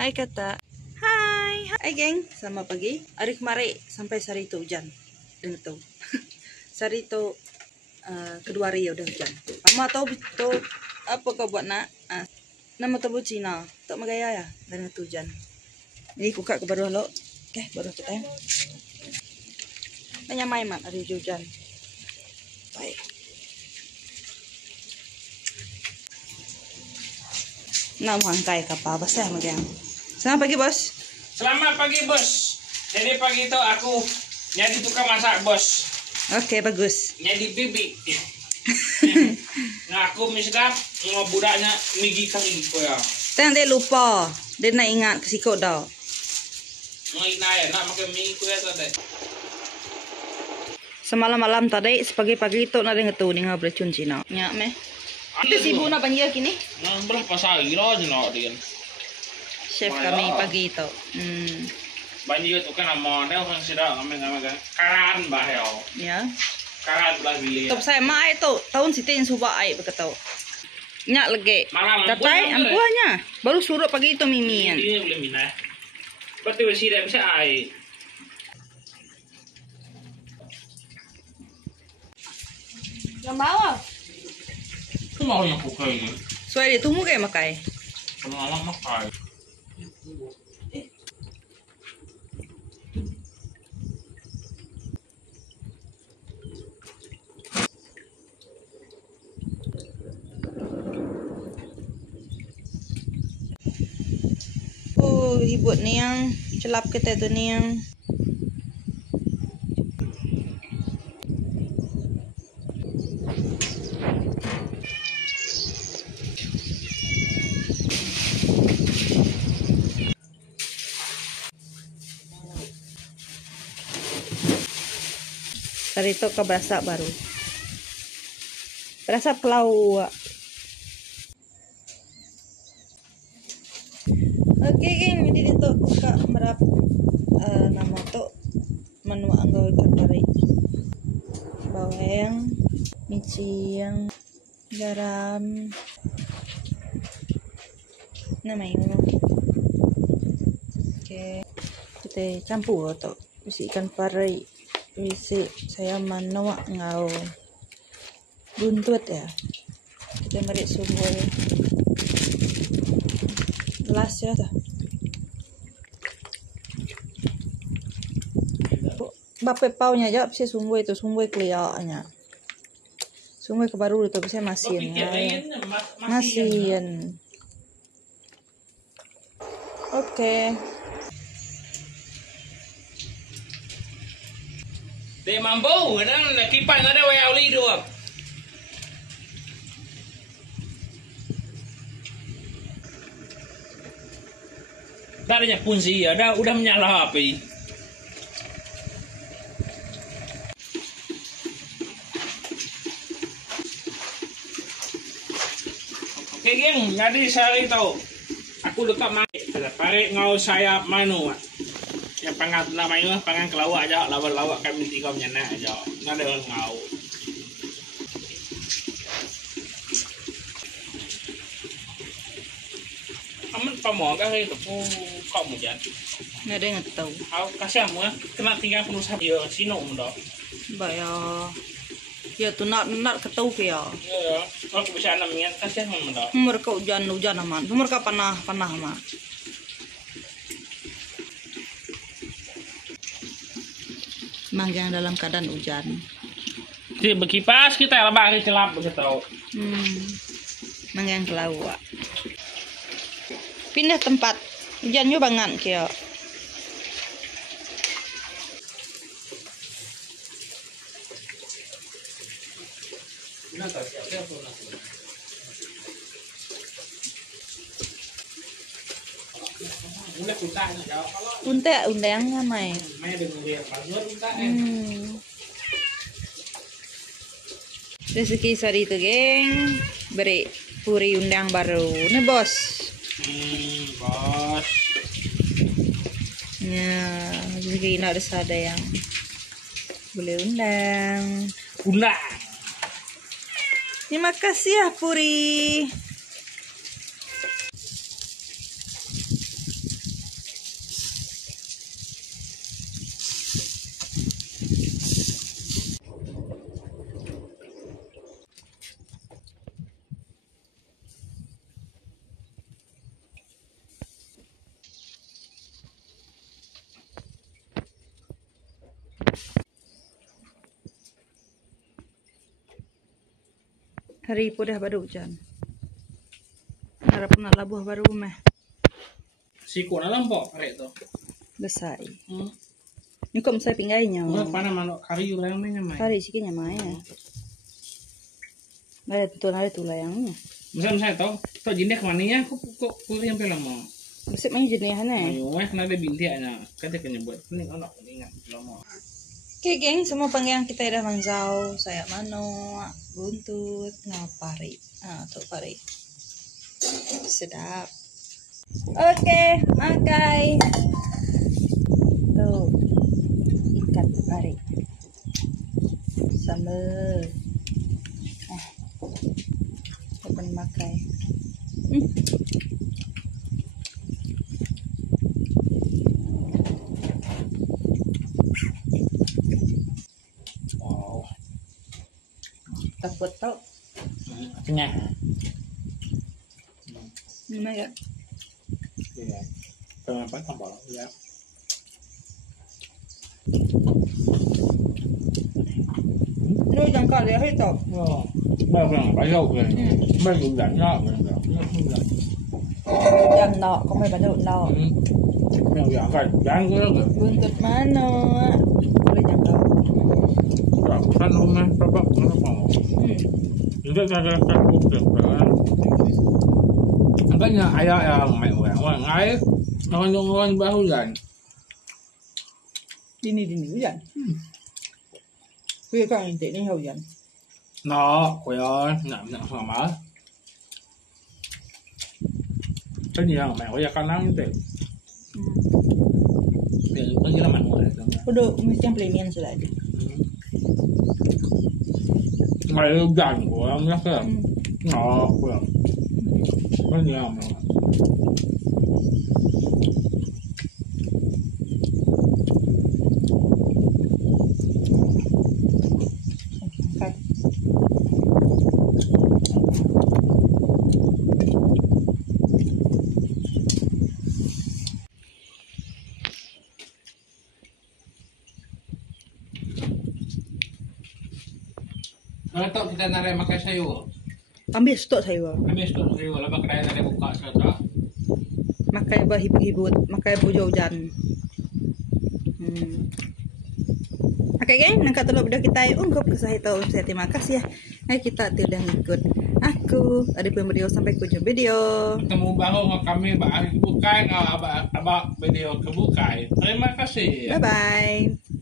Hai kata. Hai geng, selamat pagi. Hari kemarin sampai hari itu hujan. Dan itu. Hari itu kedua hari udah hujan. Mama tahu itu apa kau buat nak? Nama tahu Cina. Tak magaya ya dan itu hujan. Ini buka ke baru lo. Oke, baru kita. Menyamai mat hari hujan. Baik. Nak mangkai kapal basah magiang. Selamat pagi bos. Selamat pagi bos. Jadi pagi itu aku jadi tukang masak bos. Oke bagus. Jadi bibi. Nah aku miskat ngobudaknya migi kali gitu ya. Teng dia lupa. Dia nak ingat kesikut dah. Ngai nak makan mie ku ya tadi. Semalam-malam tadi pagi-pagi itu nak dengar tu dengar beracun Cina. Nyak meh. Kita sibuk nak panggil kini. Nah belah pasal gila je nak dia. Chef kami pagi itu. Banjir tu kan model kan sudah ngamen kan. Karan bah Ya. Karan belah bili. Top saya mai tu tahun sitin subak ai berkata. Nyak lege. Tatai Malam ampuanya. Baru suruh pagi itu mimian. Ini boleh minah. Betul sih dah bisa ai. Yang bawah. Tu mau yang kukai ni. Soalnya dia tunggu kayak makai. Semalam makai. Oh, hibut ni yang celap kita tu ni yang. Hari itu ke berasa baru. Berasa pelau. Oke geng, jadi itu buka merap nama tu menu anggaw ikan pari. Bawang, micin, garam, nama ini. Oke, kita campur tu isi ikan pari. Isi saya manu ngau buntut ya. Kita merik sumber gelas ya dah. Bape paunya aja bisa sumber itu sumber keliaannya. Sumber kebaru itu bisa masin ya. Masin. Oke. Dia mampu, kan kipan ada wayang oli dua. Tadinya pun sih, ada udah menyala api. Oke geng, jadi saya itu aku letak main, tarik ngau saya manu. Yang pangat namanya pangan kelawak aja, lawak kami tiga menyenak aja, nggak ada ngau. Aman pamong kan itu kok mujan. Nggak ada yang tahu. Aku kasih kamu ya, kena 31 ya sino muda. Bayar. Ya tu nak ketahu ke ya. Ya, kalau bisa namanya kasih kamu muda. Umur kau hujan aman. Umur kau panah mah. Manggang dalam keadaan hujan. Jadi berkipas kita lebih celap begitu. Manggang kelawak. Pindah tempat. Hujan juga banget kaya. Unta undangnya mai. Rezeki sari itu geng. Beri puri undang baru. Nih bos. Bos. Ya, rezeki nak ada yang boleh undang. Undang. Terima kasih ya Puri. Hari po dah baru hujan. Harap nak labuh baru meh. Siku na lang po, pare to. Besai. Hmm. Ni kok mesti pinggainya. Pana manok kari yung lang naman. Hari sikitnya maya. Ada tu layangnya. Misalnya to, to jindak maninya kok yang pelang mo. Besip mah jenis ana. Ayo, kena ada binti aja. Kata kena buat ini anak ingat pelang mo. Oke geng, semua panggilan kita dah manjau, saya mano, buntut, ngapari, tuh pari, sedap. Oke, makai, tuh ikan pari, sambal, kapan makai. Wow. Takut tau, Tengah. gimana ya? Iya. Kenapa tambah ya? Lu jangan kali ya itu. Oh. Bao dâu rồi. Bao dâu rảnh đó rồi. Jangan no, kau main banyak no. Yang ya kan, jangan gue lagi. Buntut mana? Boleh jangan. Kan rumah bapak kenapa mau? Juga kagak takut kan. Makanya ayah yang main orang air, orang bahu kan. Dini hujan. Kue kan inti ni hujan. Nó, quên, nằm sama mal. Cái gì không? Mẹ có ra con nắng như thế. Thì có gì là mạnh rồi. Udah macam plemian sudah. Mày dành của ông nhắc cái nó quên. Có gì không? Kalau tak kita narik makan sayur. Ambil stok saya. Habis tu sayur lah kedai narik buka sekarang. Makai berhibut-hibut, makai bujau hujan. Oke geng, nangka telur video kita ungkap ke saya tahu. Saya terima kasih ya. Kita tidak ngikut aku. Ada video sampai ke ujung video. Ketemu baru sama kami bukai, abang video kebukai. Terima kasih. Bye bye.